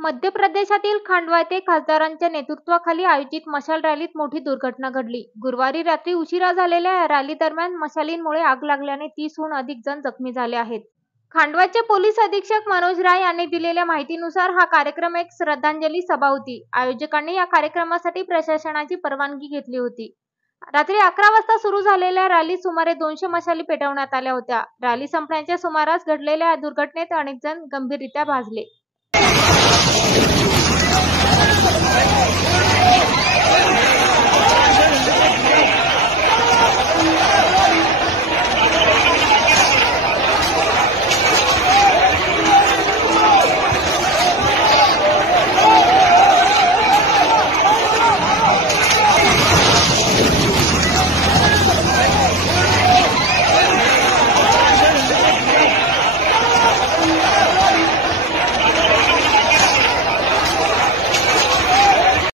मध्य प्रदेशातील खांडवा येथे खासदारांच्या नेतृत्वाखाली आयोजित मशाल रॅलीत मोठी दुर्घटना घडली। गुरुवारी रात्री उशिरा झालेल्या या रॅली दरम्यान मशालींमुळे आग लागल्याने 30हून अधिक जण जखमी झाले आहेत। खांडवाचे पोलीस अधीक्षक मनोज राय यांनी दिलेल्या माहितीनुसार हा कार्यक्रम एक श्रद्धांजली सभा होती। आयोजकांनी या कार्यक्रमासाठी प्रशासनाची परवानगी घेतली होती। रात्री 11 वाजता सुरू झालेल्या रॅलीत सुमारे 200 मशाली पेटवण्यात आल्या होत्या। रॅली संपण्याच्या सुमारास घडलेल्या या दुर्घटनेत अनेक जण गंभीररीत्या भाजले।